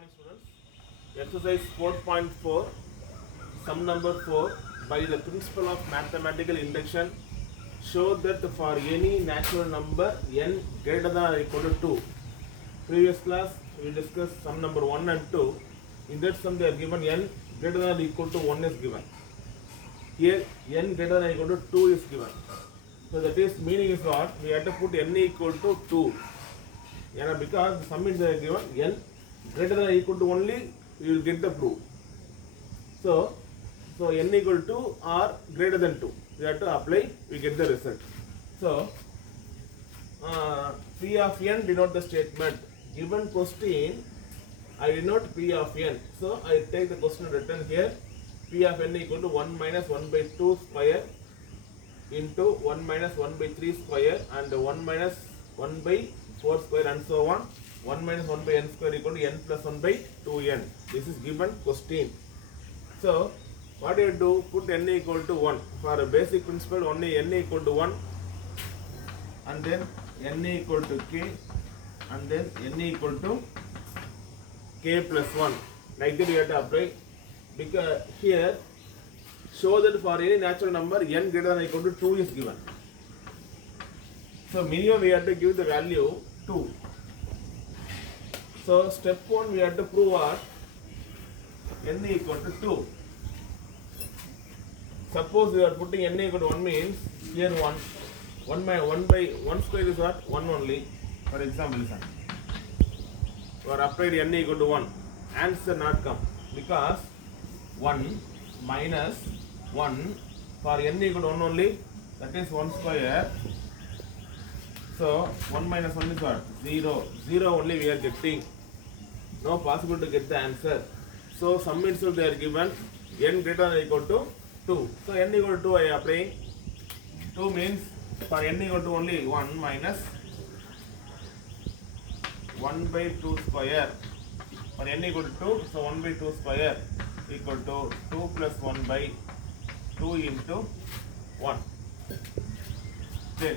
morning, students. Exercise 4.4, sum number 4. By the principle of mathematical induction, show that for any natural number n greater than or equal to 2. Previous class, we discussed sum number 1 and 2. In that sum, they are given n greater than or equal to 1 is given. Here, n greater than or equal to 2 is given. So that is meaning is what? We have to put n equal to 2. Because the sum is given n greater than or equal to only, you will get the proof. So n equal to or greater than 2. We have to apply, we get the result. So, P of n denote the statement. Given question, I denote P of n. So, I take the question written here. P of n equal to 1 minus 1 by 2 square into 1 minus 1 by 3 square and 1 minus 1 by 4 square and so on. 1 minus 1 by n square equal to n plus 1 by 2n. This is given question. So, what do you do? Put n equal to 1. For a basic principle, only n equal to 1 and then n equal to k and then n equal to k plus 1. Like that you have to apply. Because here, show that for any natural number n greater than or equal to 2 is given. So, minimum we have to give the value 2. So, step 1 we have to prove what? N equal to 2. Suppose we are putting n equal to 1 means here 1. 1 by 1 square is what? 1 only. For example, listen. You are applied n equal to 1. Answer not come. Because 1 minus 1 for n equal to 1 only. That is 1 square. So 1 minus 1 is what? 0. 0 only we are getting. No possibility to get the answer. So sum itself they are given n greater than or equal to 2. So n equal to 2 I am applying. 2 means for n equal to only 1 minus 1 by 2 square. For n equal to 2, so 1 by 2 square equal to 2 plus 1 by 2 into 1. Then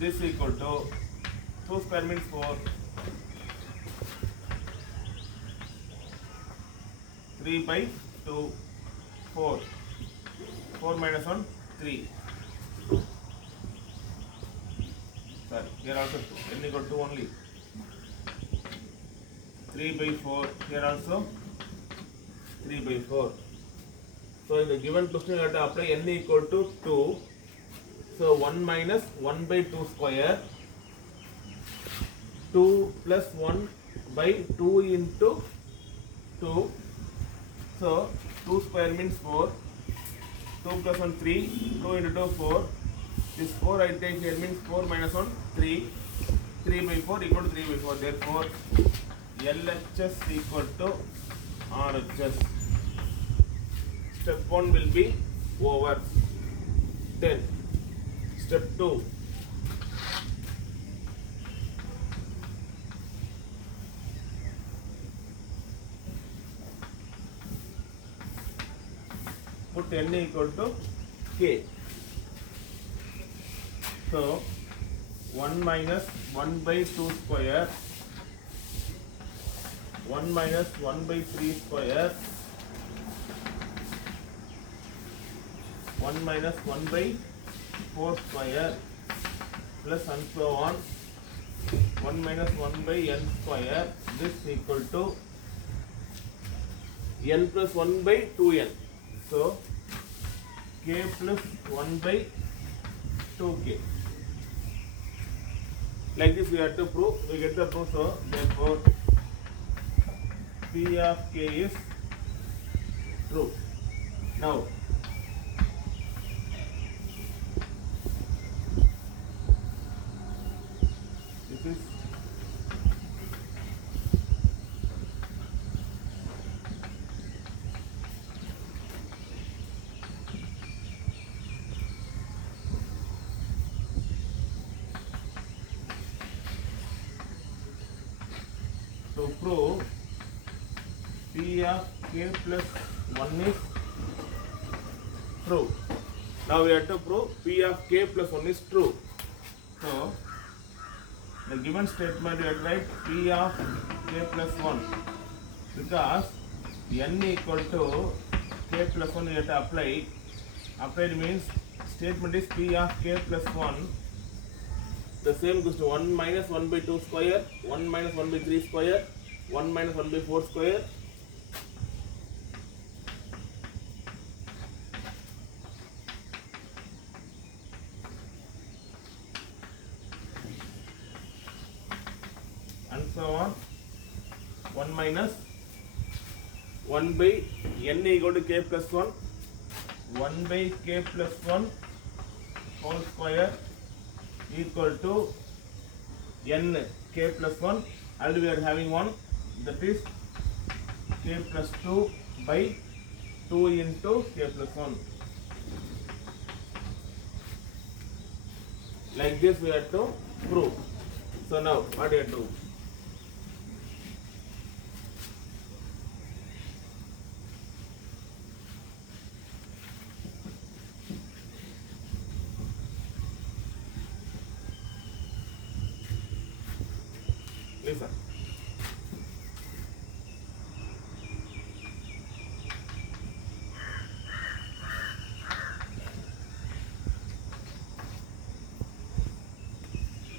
this equal to 2 square means 4. 3 by 2, 4. 4 minus 1, 3. Sorry, here also 2. N equal to 2 only. 3 by 4. Here also 3 by 4. So in the given question, you have to apply n equal to 2. So 1 minus 1 by 2 square. 2 plus 1 by 2 into 2. So 2 square means 4. 2 plus 1 3. 2 into 2 4. This 4 I take here means 4 minus 1 3. 3 by 4 equal to 3 by 4. Therefore LHS equal to RHS. Step 1 will be over. Then step 2. Put n equal to k. So 1 minus 1 by 2 square, 1 minus 1 by 3 square, 1 minus 1 by 4 square plus and so on. 1 minus 1 by n square. This equal to n plus 1 by 2n. So k plus 1 by 2k. Like this we have to prove. We get the proof. So therefore P of k is true. Now this is to prove P of k plus 1 is true. Now we have to prove P of k plus 1 is true. So the given statement you have to write P of k plus 1 because n equal to k plus 1 we have to apply. Applied means statement is p of k plus 1. The same goes to 1 minus 1 by 2 square, 1 minus 1 by 3 square, 1 minus 1 by 4 square. And so on. 1 minus 1 by n equal to k plus 1, 1 by k plus 1 whole square equal to n k plus 1, and we are having 1, that is k plus 2 by 2 into k plus 1. Like this we have to prove. So now what do you do? Listen.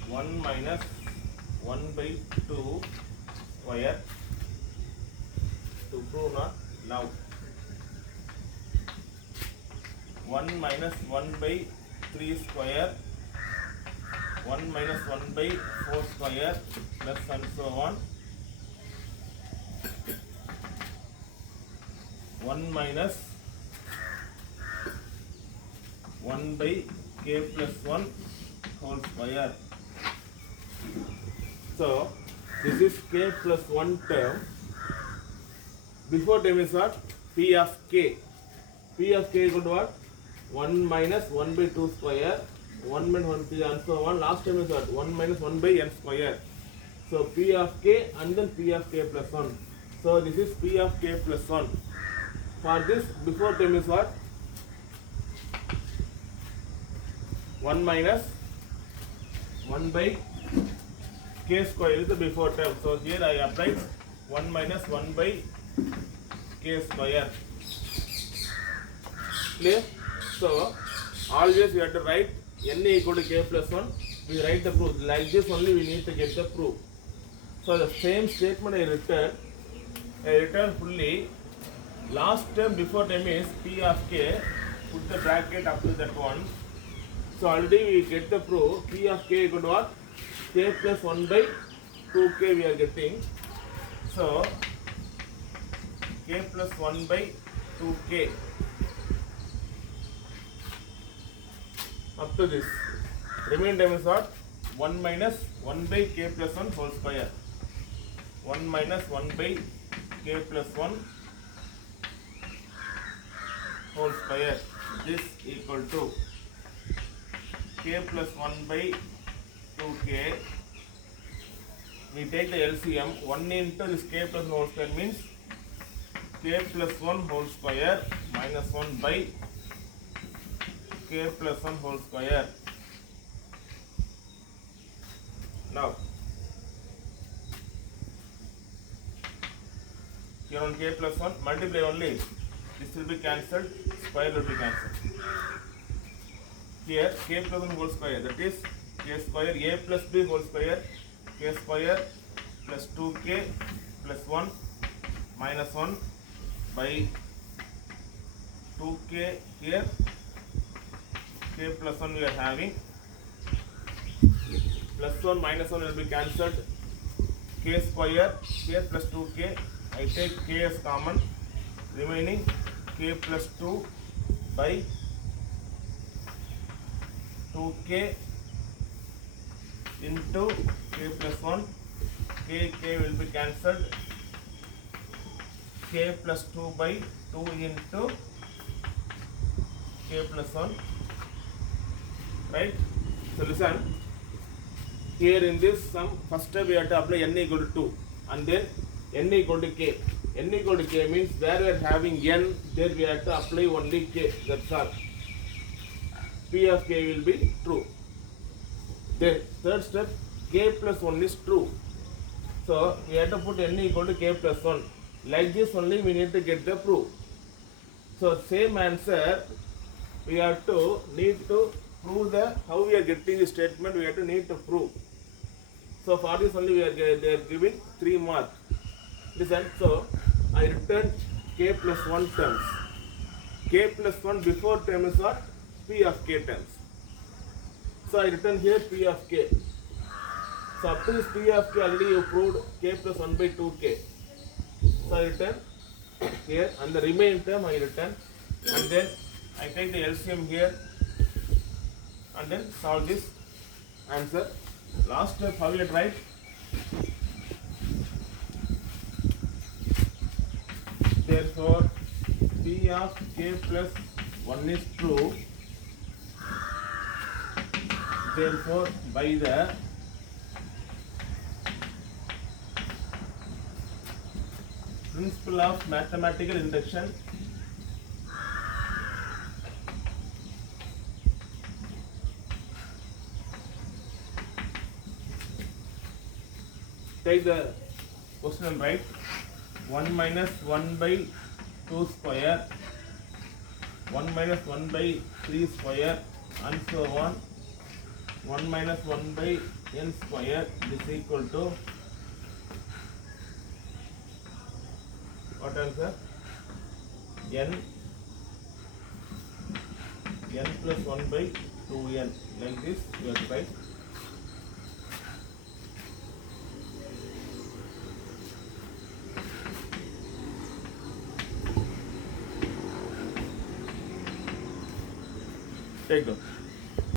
One minus 1 by 2 square to prove not now. 1 minus 1 by 3 square, 1 minus 1 by 4 square plus and so on. 1 minus 1 by k plus 1 whole square. So this is k plus 1 term. Before term is what? P of k. P of k equal to what? 1 minus 1 by 2 square, 1 minus 1 3 and so on. Last term is what? 1 minus 1 by n square. So P of k and then P of k plus 1. So this is P of k plus 1. For this before term is what? 1 minus 1 by k square is the before term. So here I applied 1 minus 1 by k square. Clear? So always we have to write n equal to k plus 1. We write the proof. Like this only we need to get the proof. So the same statement I return fully. Last term before term is P of k. Put the bracket up to that one. So already we get the proof. P of k equal to what? K plus 1 by 2k we are getting. So k plus 1 by 2k up to this. Remaining term is what? 1 minus 1 by k plus 1 whole square. 1 minus 1 by k plus 1 whole square. This equal to k plus 1 by 2k. We take the LCM. 1 into this k plus 1 whole square means k plus 1 whole square minus 1 by k plus 1 whole square. Now here on k plus 1 multiply only. This will be cancelled. Square will be cancelled. Here k plus 1 whole square, that is k square a plus b whole square, k square plus 2k plus 1 minus 1 by 2k. Here k plus 1 we are having, plus 1 minus 1 will be cancelled. K square, k plus 2k, I take k as common, remaining k plus 2 by 2k into k plus 1, k will be cancelled, k plus 2 by 2 into k plus 1, right? So listen, here in this sum, first step we have to apply n equal to 2 and then n equal to k. N equal to k means where we are having n, there we have to apply only k, that's all. P of k will be true. Then third step, k plus 1 is true. So we have to put n equal to k plus 1. Like this only we need to get the proof. So same answer we have to need to prove the how we are getting the statement, we have to need to prove. So for this only they are giving 3 marks. Listen, so I return k plus 1 terms. K plus 1 before term is what? P of k terms. So I return here P of k. So up to this P of k already you proved k plus 1 by 2k. So I return here and the remaining term I return, and then I take the LCM here and then solve this answer. Last step, how you write? Therefore P of k plus 1 is true. Therefore by the principle of mathematical induction, take the question and write 1 minus 1 by 2 square, 1 minus 1 by 3 square, and so on. 1 minus 1 by n square is equal to what answer? n plus 1 by 2n. Like this you have to write. Take them.